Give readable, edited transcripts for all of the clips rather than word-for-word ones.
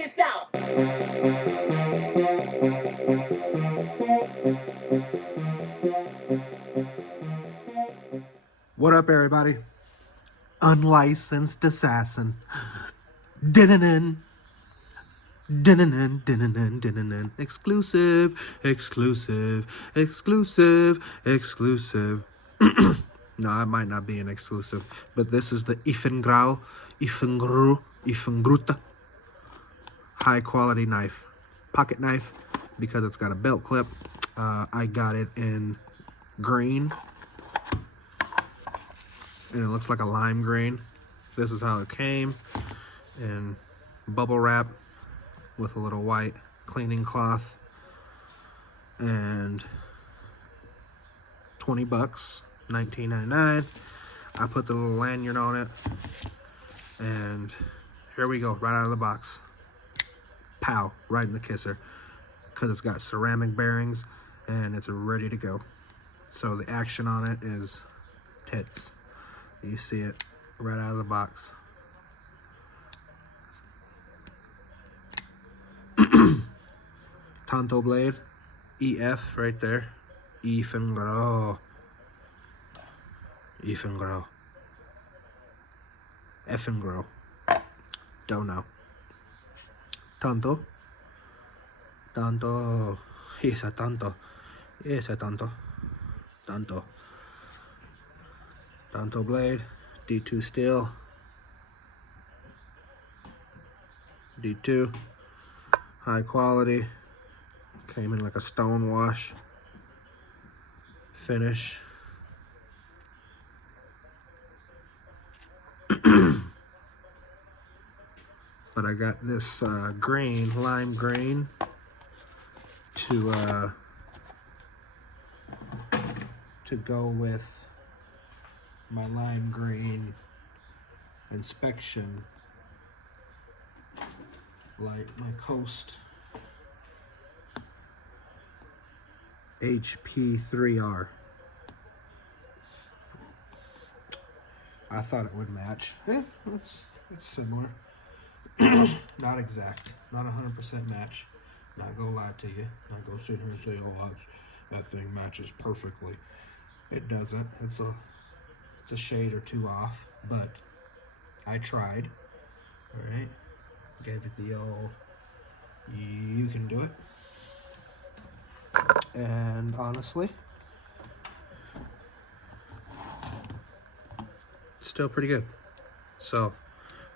this out. What up, everybody? Unlicensed assassin. Din-din-din. Din-din-din, din-din-din, din-din-din. Exclusive, exclusive, exclusive, exclusive. No, it might not be an exclusive, but this is the Eafengrow, Eafengruta high quality knife. Pocket knife, because it's got a belt clip. I got it in green, and it looks like a lime green. This is how it came, in bubble wrap with a little white cleaning cloth, and 20 bucks, $19.99. I put the little lanyard on it, and here we go, right out of the box. Pow, right in the kisser, because it's got ceramic bearings and it's ready to go. So the action on it is tits. You see it right out of the box. Tanto blade, EF right there. Eafengrow. Eafengrow. Eafengrow. Don't know. Tanto. Tanto. He's a tanto. He's a tanto. Tanto. Tanto blade. D2 steel. D2. High quality. Came in like a stone wash finish. But I got this green, lime green, to go with my lime green inspection light, my Coast HP3R. I thought it would match. It's similar. Not exact, not 100% match. Not gonna lie to you. Not go sit here and say, "Oh, that thing matches perfectly." It doesn't. It's a shade or two off, but I tried. All right, gave it the old "you can do it," and honestly, still pretty good. So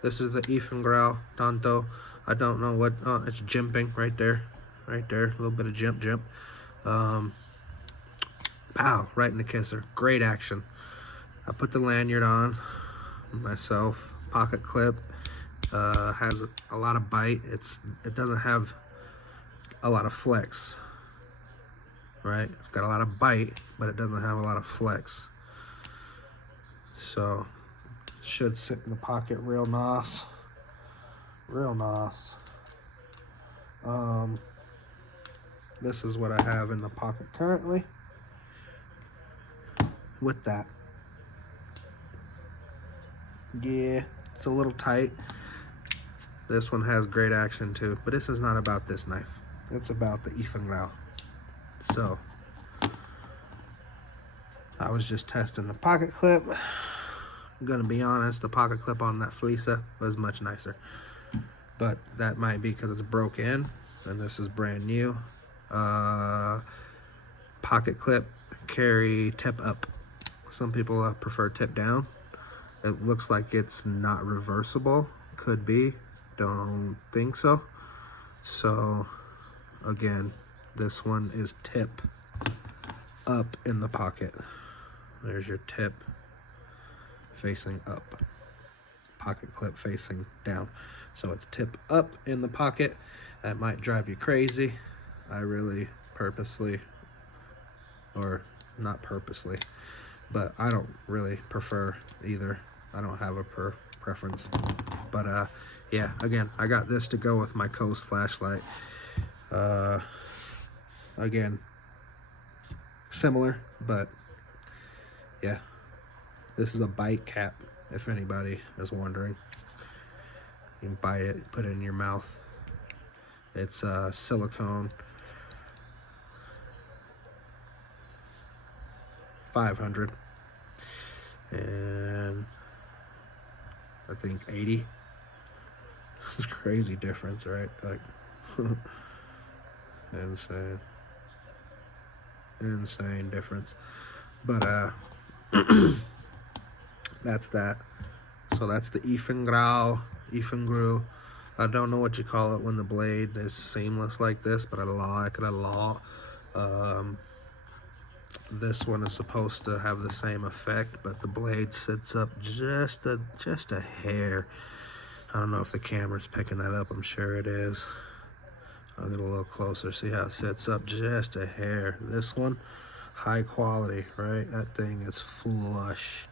this is the Eafengrow Tanto. I don't know what, it's jimping right there. Right there, a little bit of jimp. Pow, right in the kisser. Great action. I put the lanyard on myself. Pocket clip. Has a lot of bite. It doesn't have a lot of flex. Right? It's got a lot of bite, but it doesn't have a lot of flex. So should sit in the pocket real nice. Real nice. This is what I have in the pocket currently with that. Yeah, it's a little tight. This one has great action too, but this is not about this knife. It's about the Eafengrow. So I was just testing the pocket clip. I'm gonna be honest, the pocket clip on that Fleesa was much nicer, but that might be because it's broke in and this is brand new. Pocket clip carry tip up. Some people prefer tip down. It looks like it's not reversible. Could be. Don't think so. So again, this one is tip up in the pocket. There's your tip facing up. Pocket clip facing down. So it's tip up in the pocket. That might drive you crazy. I really purposely, or not purposely, but I don't really prefer either. I don't have a preference. But yeah, again, I got this to go with my Coast flashlight. Again, similar, but yeah, this is a bite cap, if anybody is wondering. You can bite it, put it in your mouth. It's silicone. 500. And I think 80. It's a crazy difference, right? Like, insane difference. But that's that. So that's the Eafengrow. I don't know what you call it when the blade is seamless like this, but I like it a lot. This one is supposed to have the same effect, but the blade sits up just a hair. I don't know if the camera's picking that up. I'm sure it is. I'll get a little closer. See how it sits up just a hair. This one, high quality, right? That thing is flush.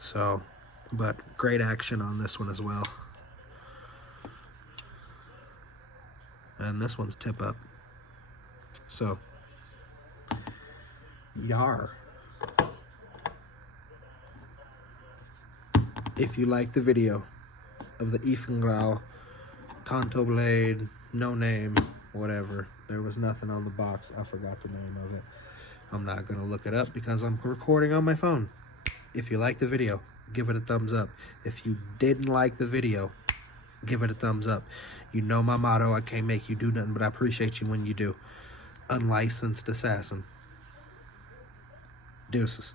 So, but great action on this one as well. And this one's tip up. So, yar. If you like the video of the Eafengrow Tonto blade, no name, whatever. There was nothing on the box. I forgot the name of it. I'm not going to look it up because I'm recording on my phone. If you like the video, give it a thumbs up. If you didn't like the video, give it a thumbs up. You know my motto, I can't make you do nothing, but I appreciate you when you do. Unlicensed assassin. Deuces.